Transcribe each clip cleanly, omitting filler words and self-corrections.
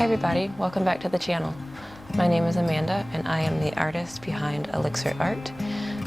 Hey everybody, welcome back to the channel. My name is Amanda and I am the artist behind Elixir Art.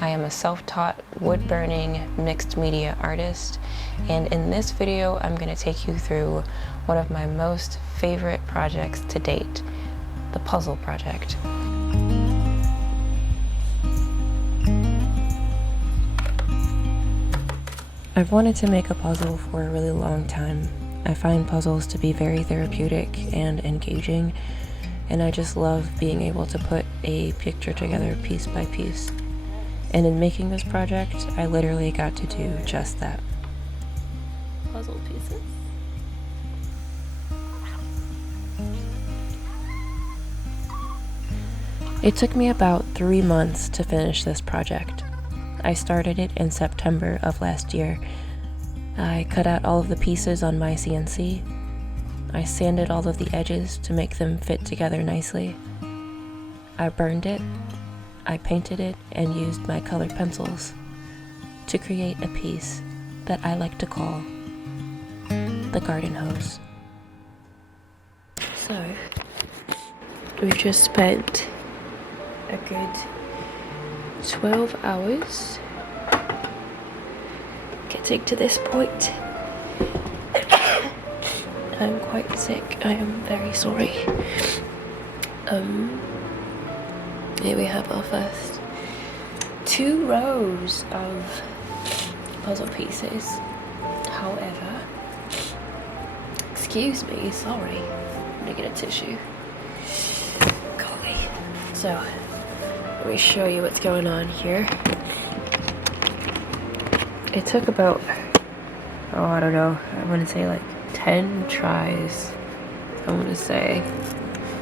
I am a self-taught wood-burning mixed media artist, and in this video I'm going to take you through one of my most favorite projects to date, the puzzle project. I've wanted to make a puzzle for a really long time. I find puzzles to be very therapeutic and engaging, and I just love being able to put a picture together piece by piece. And in making this project, I literally got to do just that. Puzzle pieces. It took me about 3 months to finish this project. I started it in September of last year. I cut out all of the pieces on my CNC. I sanded all of the edges to make them fit together nicely. I burned it, I painted it, and used my colored pencils to create a piece that I like to call the garden hose. So, we just spent a good 12 hours getting to this point. I'm quite sick. I am very sorry. Here we have our first 2 rows of puzzle pieces. However, excuse me, sorry. I'm gonna get a tissue. Golly. So, let me show you what's going on here. It took about, I don't know, I want to say like 10 tries, I want to say,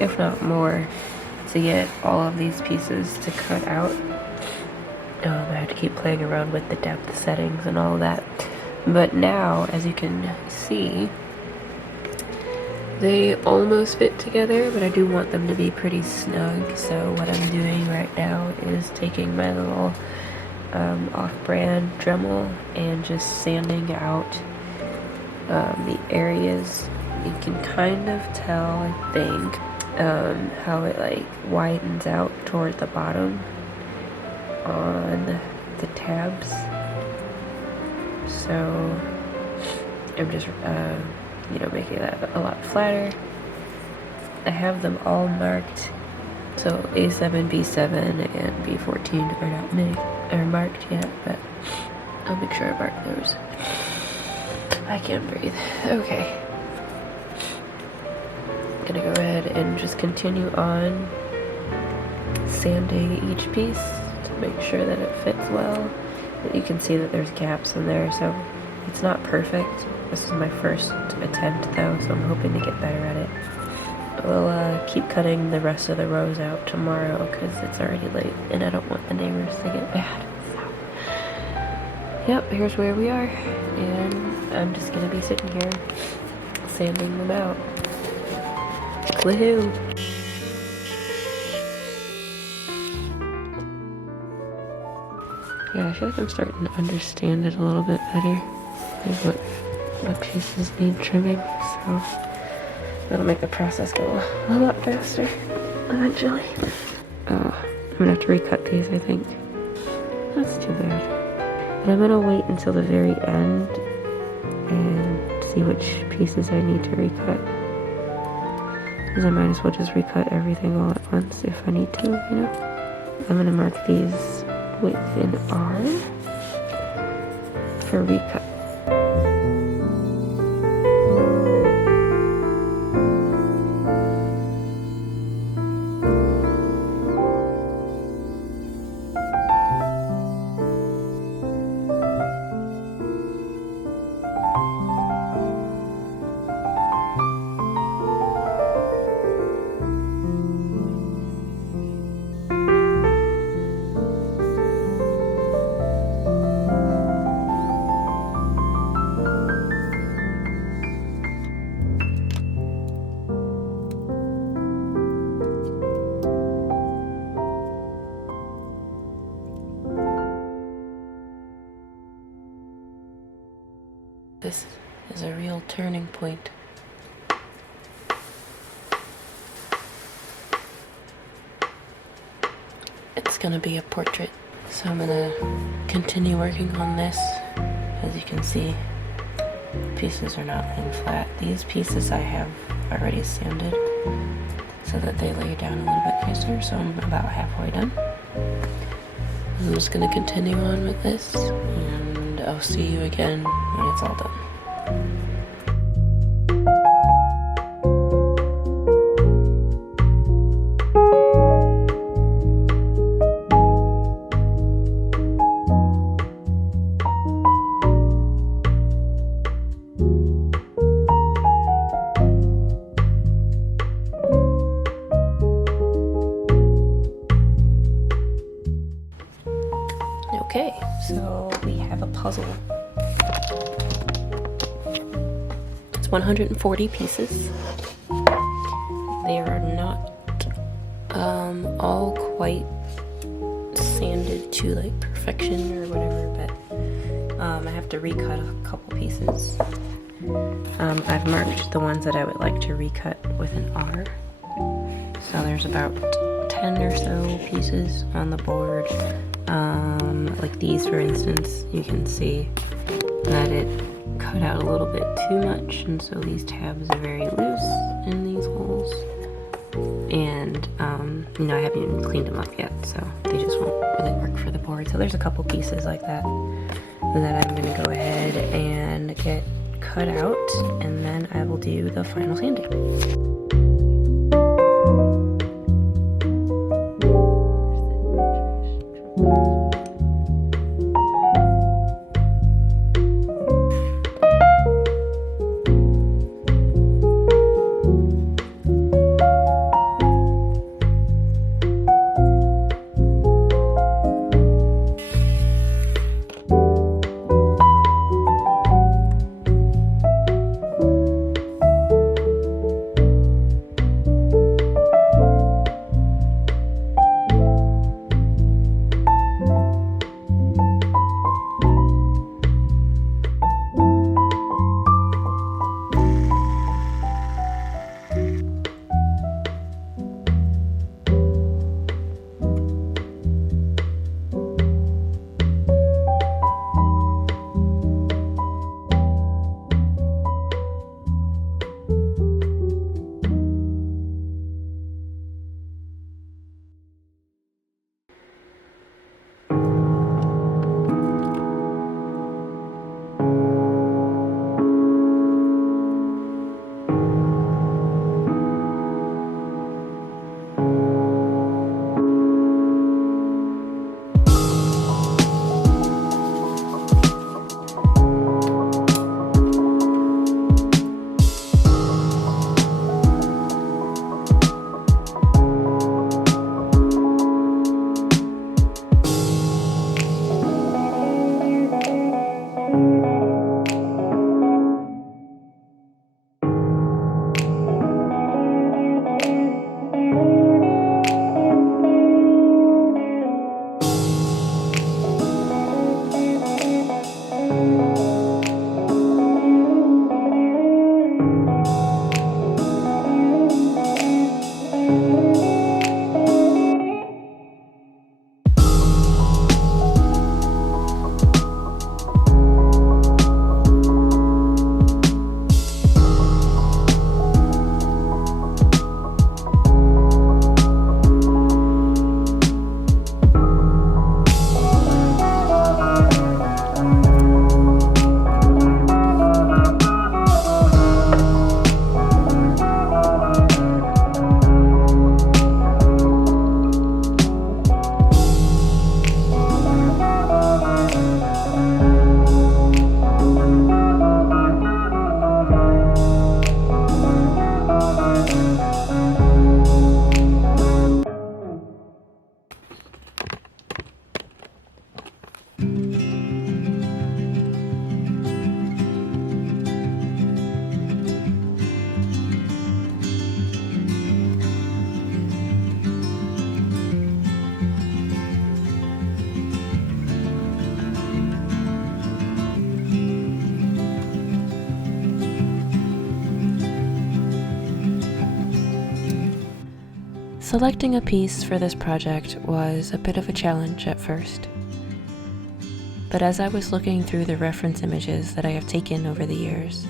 if not more, to get all of these pieces to cut out. I had to keep playing around with the depth settings and all of that. But now, as you can see, they almost fit together, but I do want them to be pretty snug. So what I'm doing right now is taking my little off-brand Dremel and just sanding out the areas. You can kind of tell, I think, how it like widens out toward the bottom on the tabs. So I'm just making that a lot flatter. I have them all marked. So A7, B7, and B14 are marked yet, but I'll make sure I mark those. I can't breathe. Okay. I'm gonna go ahead and just continue on sanding each piece to make sure that it fits well. You can see that there's gaps in there, so it's not perfect. This is my first attempt though, so I'm hoping to get better at it. We'll keep cutting the rest of the rows out tomorrow because it's already late and I don't want the neighbors to get mad. So, yep, here's where we are, and I'm just gonna be sitting here sanding them out. Woohoo! Yeah, I feel like I'm starting to understand it a little bit better, like what pieces need trimming, so that'll make the process go a lot faster eventually. I'm gonna have to recut these, I think. That's too bad. And I'm gonna wait until the very end and see which pieces I need to recut. Because I might as well just recut everything all at once if I need to, you know? I'm gonna mark these with an R for recut. This is a real turning point. gonna be a portrait. So I'm gonna continue working on this. As you can see, pieces are not laying flat. These pieces I have already sanded so that they lay down a little bit nicer, so I'm about halfway done. I'm just gonna continue on with this, and I'll see you again when it's all done. Okay, so we have a puzzle. It's 140 pieces. They are not all quite sanded to like perfection or whatever, but I have to recut a couple pieces. I've marked the ones that I would like to recut with an R. So there's about 10 or so pieces on the board. Like these, for instance, you can see that it cut out a little bit too much, and so these tabs are very loose in these holes. And you know, I haven't even cleaned them up yet, so they just won't really work for the board. So there's a couple pieces like that that I'm gonna go ahead and get cut out, and then I will do the final sanding. Selecting a piece for this project was a bit of a challenge at first. But as I was looking through the reference images that I have taken over the years,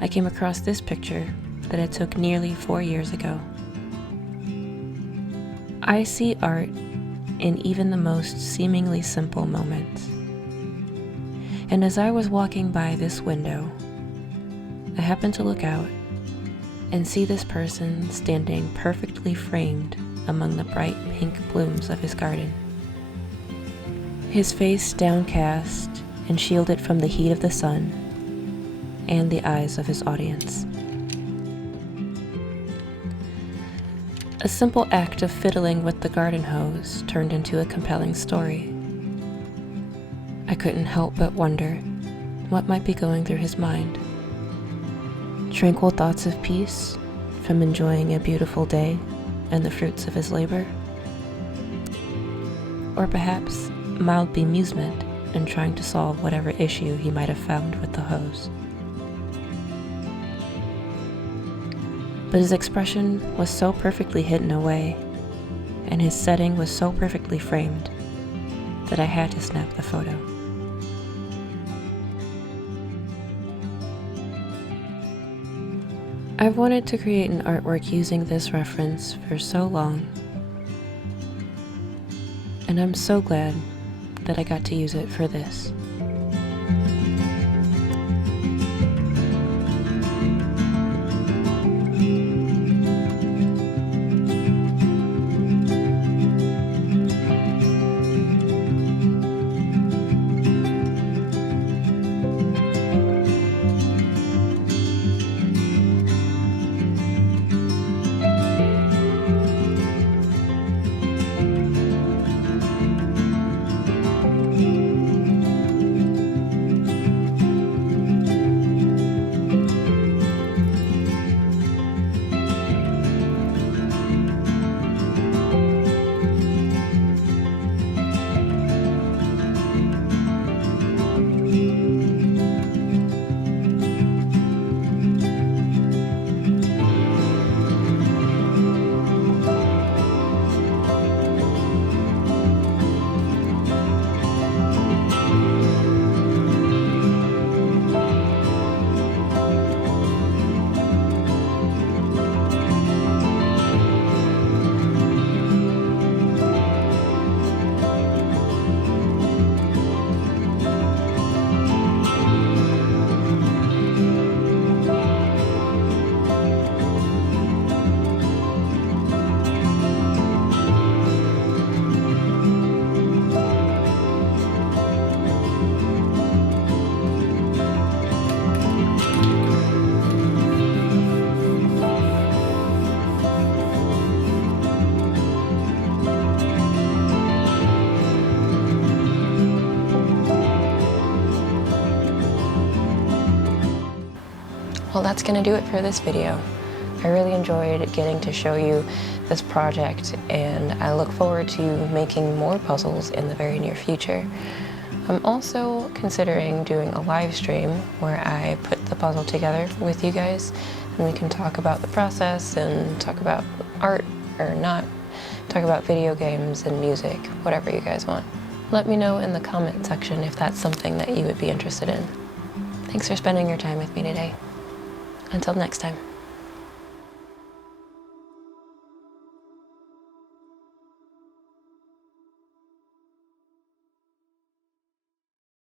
I came across this picture that I took nearly 4 years ago. I see art in even the most seemingly simple moments. And as I was walking by this window, I happened to look out and see this person standing perfectly framed among the bright pink blooms of his garden. His face downcast and shielded from the heat of the sun and the eyes of his audience. A simple act of fiddling with the garden hose turned into a compelling story. I couldn't help but wonder what might be going through his mind. Tranquil thoughts of peace from enjoying a beautiful day and the fruits of his labor? Or perhaps mild bemusement in trying to solve whatever issue he might have found with the hose. But his expression was so perfectly hidden away, and his setting was so perfectly framed, that I had to snap the photo. I've wanted to create an artwork using this reference for so long, and I'm so glad that I got to use it for this. Well, that's going to do it for this video. I really enjoyed getting to show you this project, and I look forward to making more puzzles in the very near future. I'm also considering doing a live stream where I put the puzzle together with you guys, and we can talk about the process and talk about art or not, talk about video games and music, whatever you guys want. Let me know in the comment section if that's something that you would be interested in. Thanks for spending your time with me today. Until next time.